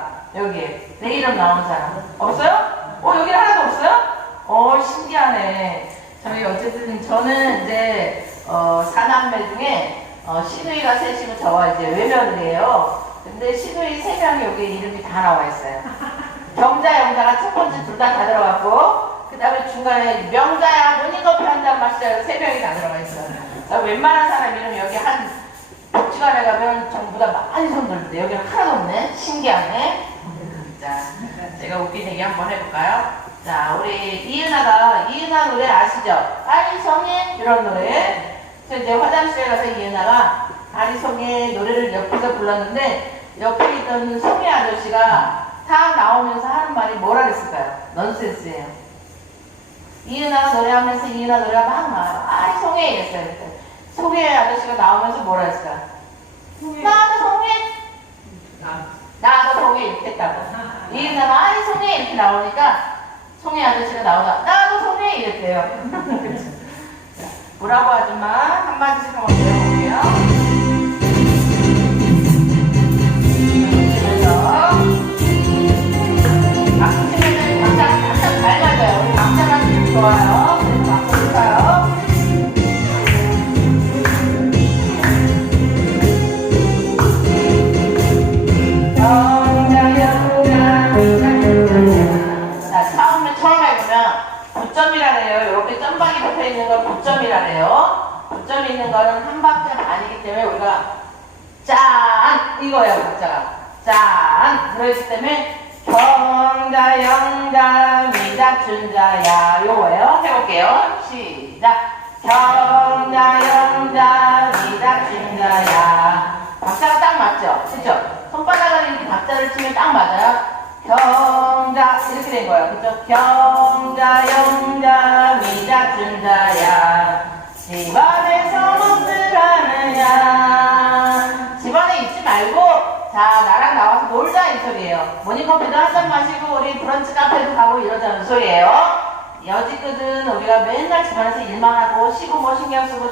들어간 사람 여기 내 이름 나온 사람 없어요? 어 여기 하나도 없어요? 어 신기하네. 저희 어쨌든 저는 이제 어, 사남매 중에 어, 시누이가 셋이고 저와 이제 외면이에요. 근데 시누이 세 명이 여기 이름이 다 나와 있어요. 경자, 영자가 첫 번째 둘 다 다 들어갔고 그 다음에 중간에 명자야 모닝 커피 한잔 마시자 세 명이 다 들어가 있어요. 웬만한 사람 이름 여기 한 복지관에 가면 전부 다 많이 손들는데 여기는 하나도 없네. 신기하네. 자, 제가 웃긴 얘기 한번 해볼까요? 자, 우리 이은아가 이은아 노래 아시죠? 아리송해 이런 노래. 그래서 이제 화장실에 가서 이은아가 아리송해 노래를 옆에서 불렀는데 옆에 있던 송해 아저씨가 다 나오면서 하는 말이 뭐라 그랬을까요? 넌센스예요. 이은아가 노래하면서 이은아 노래가 막 나와요. 아리송해 이랬어요. 송해 아저씨가 나오면서 뭐라 했을까? 나도 송해 나도 송해 이렇게 했다고. 이은아가 아이 송해 이렇게 나오니까 송해 아저씨가 나오다 나도 송해 이랬대요. 자, 뭐라고 아줌마 한마디씩 한번 배워볼게요. 해보면 9점이라네요. 이렇게 점박이 붙어 있는 걸 9점이라네요. 9점이 있는 거는 한 박자 아니기 때문에 우리가 짠 이거예요 박자가 짠 들어있기 때문에 경자 영자 미자 춘자야 요거예요. 해볼게요. 시작 경자 영자 미자 춘자야 박자가 딱 맞죠? 그죠? 손바닥을 이렇게 박자를 치면 딱 맞아요. 경 자 이렇게 된 거예요. 그죠? 경자 영자 미자 춘자야 집안에서 무엇을 하느냐 집안에 있지 말고 자 나랑 나와서 놀자 이 소리예요. 모닝커피도 한 잔 마시고 우리 브런치 카페도 가고 이러자는 소리예요. 여지껏은 우리가 맨날 집안에서 일만 하고 쉬고 뭐 신경 쓰고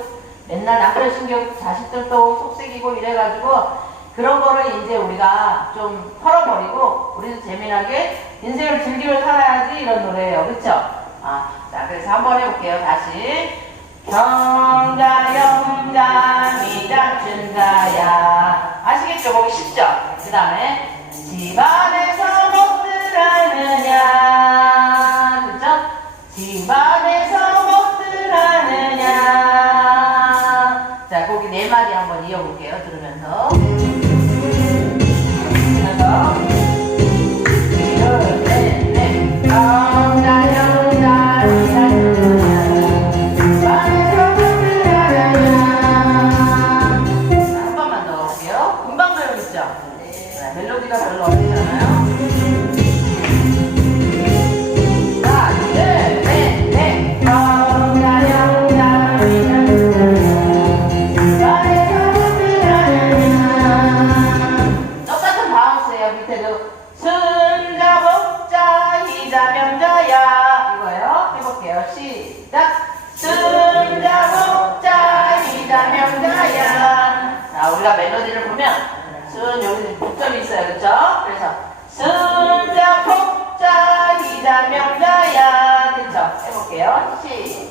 맨날 남편 신경 자식들도 속색이고 이래가지고 그런 거를 이제 우리가 좀 털어버리고 우리도 재미나게 인생을 즐기며 살아야지 이런 노래예요. 그쵸? 아, 자 그래서 한번 해볼게요. 다시 경자 영자 미자 춘자야 아시겠죠? 거기 쉽죠? 그 다음에 집안에서 무엇을 하느냐 그죠? 집안에서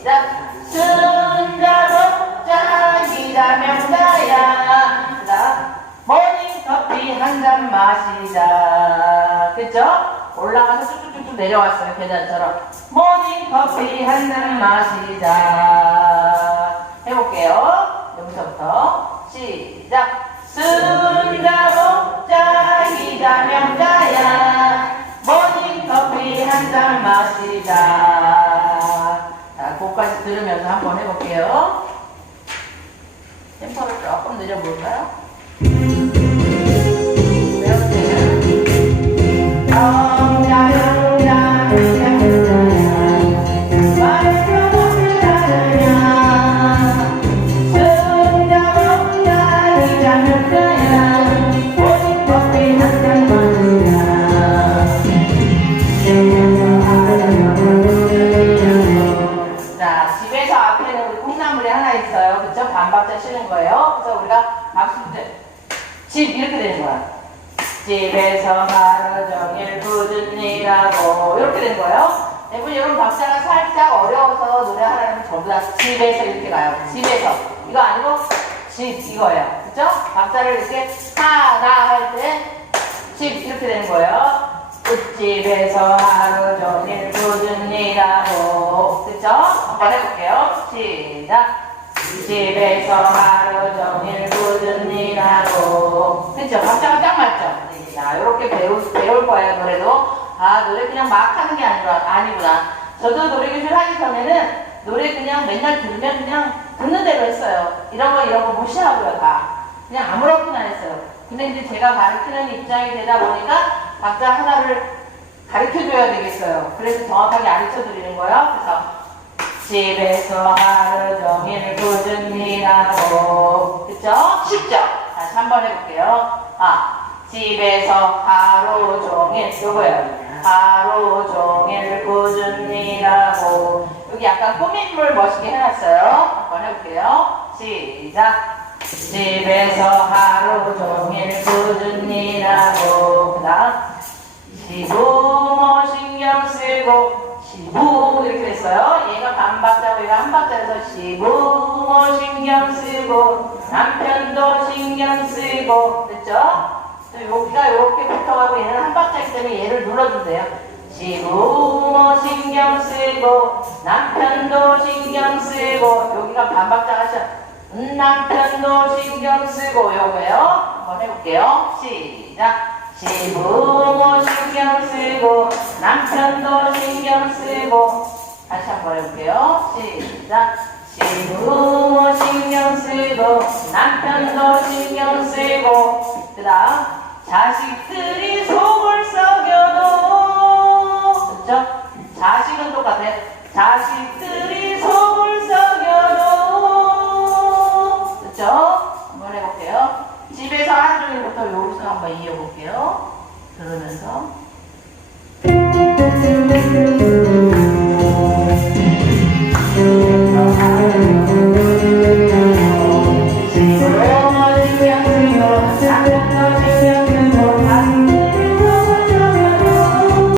시작. 복자, 희자, 명자야. 그다음 모닝 커피 한 잔 마시자. 그쵸? 올라가서 쭉쭉쭉쭉 내려왔어요. 계단처럼. 모닝 커피 한 잔 마시자. 해볼게요. 여기서부터. 시작. 먹자 희자 명자야. 모닝 커피 한 잔 마시자. 자, 그까지 들으면서 한번 해볼게요. 템포를 조금 늘려볼까요? 집에서 하루 종일 굳은 일하고 이렇게 된 거예요. 대부분 여러분 박자가 살짝 어려워서 노래하려면 전부 다 집에서 이렇게 가요. 집에서 이거 아니고 집 이거예요. 그죠? 박자를 이렇게 하나 할 때 집 이렇게 되는 거예요. 집에서 하루 종일 굳은 일하고 그죠? 한번 해볼게요. 시작. 집에서 하루 종일 굳은 일하고 그죠? 박자가 딱 맞죠? 자, 이렇게 배우, 배울 거예요, 노래도. 아, 노래 그냥 막 하는 게 아니라, 아니구나. 저도 노래교실 하기 전에는 노래 그냥 맨날 들으면 그냥 듣는 대로 했어요. 이런 거, 이런 거 무시하고요, 다. 그냥 아무렇게나 했어요. 근데 이제 제가 가르치는 입장이 되다 보니까 각자 하나를 가르쳐 줘야 되겠어요. 그래서 정확하게 가르쳐 드리는 거예요. 그래서 집에서 하루 종일 굳은 일하고 그쵸? 쉽죠? 다시 한번 해볼게요. 아 집에서 하루 종일 요거예요. 하루 종일 굳은 일하고 여기 약간 꾸민물 멋있게 해놨어요. 한번 해볼게요. 시작. 집에서 하루 종일 굳은 일하고 그 다음 시부모 신경 쓰고 시부 이렇게 됐어요. 얘가 반박자고 얘가 한박자에서 시부모 신경 쓰고 남편도 신경 쓰고 됐죠? 또 여기가 이렇게 붙어가고 얘는 한 박자이기 때문에 얘를 눌러주세요. 시부모 신경 쓰고 남편도 신경 쓰고 여기가 반박자 하셔. 음, 남편도 신경 쓰고 요거요. 한번 해볼게요. 시작. 시부모 신경 쓰고 남편도 신경 쓰고 다시 한번 해볼게요. 시작. 시부모 신경 쓰고 남편도 신경 쓰고 그 다음 자식들이 속을 썩여도 그렇죠? 자식은 똑같아. 자식들이 속을 썩여도 그렇죠? 한번 해볼게요. 집에서 하루 종일부터 여기서 한번 이어볼게요. 들으면서.